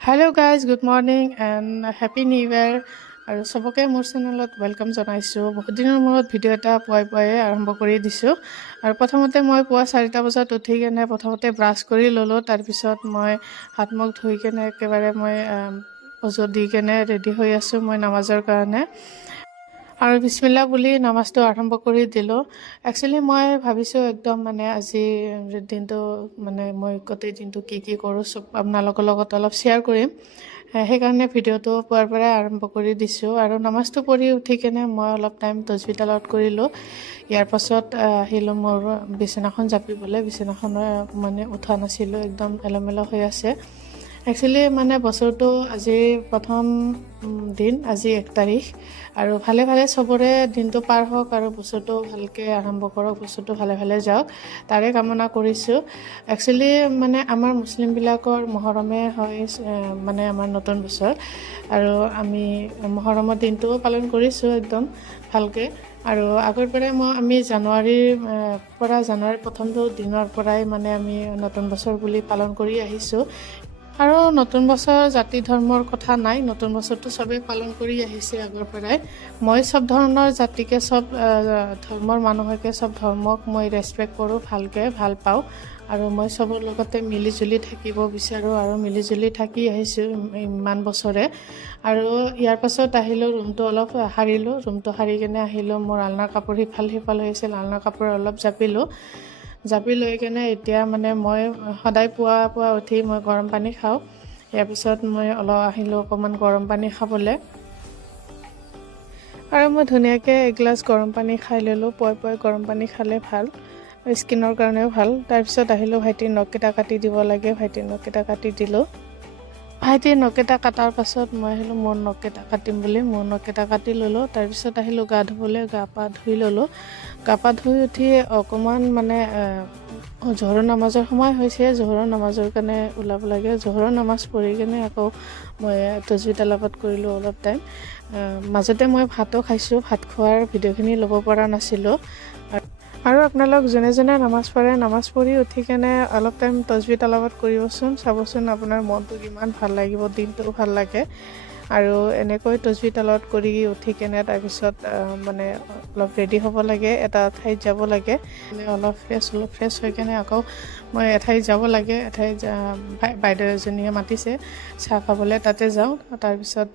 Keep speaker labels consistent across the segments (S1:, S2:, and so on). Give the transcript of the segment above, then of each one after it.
S1: Hello' guys good morning and happy new year আৰু চবকে মোৰ চেনেলত ৱেলকাম জনাইছোঁ। বহুত দিনৰ মূৰত ভিডিঅ' এটা পুৱাই পুৱাই আৰম্ভ কৰি দিছোঁ। আৰু প্ৰথমতে মই পুৱা চাৰিটা বজাত উঠি কেনে প্ৰথমতে ব্ৰাছ কৰি ল'লোঁ। তাৰপিছত মই হাত মুখ ধুই কেনে একেবাৰে মই অজু দি কেনে ৰেডি হৈ আছোঁ মই নামাজৰ কাৰণে। আৰু বিছমিল্লা বুলি নামাজটো আৰম্ভ কৰি দিলোঁ। একচুৱেলি মই ভাবিছোঁ একদম মানে আজি দিনটো মানে মই গোটেই দিনটো কি কি কৰোঁ চব আপোনালোকৰ লগত অলপ শ্বেয়াৰ কৰিম। সেইকাৰণে ভিডিঅ'টো পুৱাৰ পৰাই আৰম্ভ কৰি দিছোঁ। আৰু নামাজটো পঢ়ি উঠি কেনে মই অলপ টাইম তজবি তালাৱত কৰিলোঁ। ইয়াৰ পাছত আহিলোঁ মোৰ বিচনাখন জাপিবলৈ। বিচনাখন মানে উঠা নাছিলোঁ, একদম এলোমেলো হৈ আছে। একচুৱেলি মানে বছৰটো আজি প্ৰথম দিন, আজি এক তাৰিখ। আৰু ভালে ভালে চবৰে দিনটো পাৰ হওক আৰু বছৰটো ভালকৈ আৰম্ভ কৰক, বছৰটো ভালে ভালে যাওক। তাৰে কামনা কৰিছোঁ। একচুৱেলি মানে আমাৰ মুছলিমবিলাকৰ মহৰমে হয় মানে আমাৰ নতুন বছৰ। আৰু আমি মহৰমৰ দিনটোও পালন কৰিছোঁ একদম ভালকৈ। আৰু আগৰ পৰাই মই, আমি জানুৱাৰীৰ পৰা জানুৱাৰীৰ প্ৰথমটো দিনৰ পৰাই মানে আমি নতুন বছৰ বুলি পালন কৰি আহিছোঁ। আৰু নতুন বছৰ জাতি ধৰ্মৰ কথা নাই নতুন বছৰটো চবেই পালন কৰি আহিছে আগৰ পৰাই। মই চব ধৰণৰ জাতিকে চব ধৰ্মৰ মানুহকে চব ধৰ্মক মই ৰেচপেক্ট কৰোঁ ভালকৈ ভাল পাওঁ। আৰু মই চবৰ লগতে মিলি জুলি থাকিব বিচাৰোঁ আৰু মিলি জুলি থাকি আহিছোঁ ইম- ইমান বছৰে। আৰু ইয়াৰ পাছত আহিলোঁ ৰুমটো অলপ সাৰিলোঁ ৰুমটো সাৰি কেনে আহিলোঁ মোৰ আলনাৰ কাপোৰ সিফাল সিফাল হৈ আছিল আলনাৰ কাপোৰ অলপ জাপিলোঁ। জাপি লৈ কেনে এতিয়া মানে মই সদায় পুৱা পুৱা উঠি মই গৰম পানী খাওঁ। ইয়াৰ পিছত মই অলপ আহিলোঁ অকণমান গৰম পানী খাবলৈ। আৰু মই ধুনীয়াকৈ এগিলাচ গৰম পানী খাই ল'লোঁ পুৱাই পুৱাই গৰম পানী খালে ভাল স্কিনৰ কাৰণেও ভাল। তাৰপিছত আহিলোঁ ভাইটিৰ নখকেইটা কাটি দিব লাগে ভাইটিৰ নখকেইটা কাটি দিলোঁ। ভাইটিৰ নখকেইটা কটাৰ পাছত মই আহিলোঁ, মোৰ নখকেইটা কাটিম বুলি। মোৰ নখকেইটা কাটি ল'লোঁ, তাৰপিছত আহিলোঁ গা ধুবলৈ, গা পা ধুই ল'লোঁ। গা পা ধুই উঠি অকণমান মানে জোহৰৰ নামাজৰ সময় হৈছে জোহৰৰ নামাজৰ কাৰণে ওলাব লাগে। জোহৰৰ নামাজ পঢ়ি কেনে আকৌ মই তজবি তালাপত কৰিলোঁ অলপ টাইম। মাজতে মই ভাতো খাইছোঁ, ভাত খোৱাৰ ভিডিঅ'খিনি ল'ব পৰা নাছিলোঁ। আৰু- আপোনালোক যোনে যোনে নামাজ পঢ়ে, নামাজ পঢ়ি উঠি কেনে অলপ টাইম তজবি তালাবত কৰিবচোন, চাবচোন আপোনাৰ মনটো কিমান ভালো লাগিব দিনটো ভালো লাগে। আৰু এনেকৈ তজবি তালাৱত কৰি উঠি কেনে তাৰপিছত মানে অলপ ৰেডি হ'ব লাগে, এটা ঠাইত যাব লাগে। মানে অলপ ফ্ৰেছ অলপ ফ্ৰেছ হৈ কেনে আকৌ মই এঠাইত যাব লাগে, এঠাইত বাইদেউ এজনীয়ে মাতিছে, চাহ খাবলৈ তাতে যাওঁ। তাৰপিছত,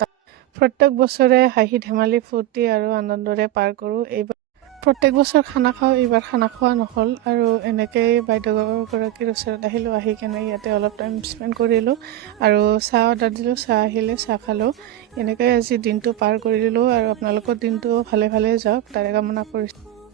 S1: প্ৰত্যেক বছৰে হাঁহি ধেমালি ফূৰ্তি আৰু আনন্দৰে পাৰ কৰোঁ। এইবাৰ প্ৰত্যেক বছৰ খানা খাওঁ এইবাৰ খানা খোৱা নহ'ল আৰু এনেকৈয়ে বাইদেউগৰাকীৰ ওচৰত আহিলোঁ আহি কেনে ইয়াতে অলপ টাইম স্পেণ্ড কৰিলোঁ আৰু চাহ অৰ্ডাৰ দিলোঁ চাহ আহিলে চাহ খালোঁ। এনেকৈ আজি দিনটো পাৰ কৰিলোঁ আৰু আপোনালোকৰ দিনটো ভালে ভালে যাওক তাৰে কামনা কৰিছোঁ।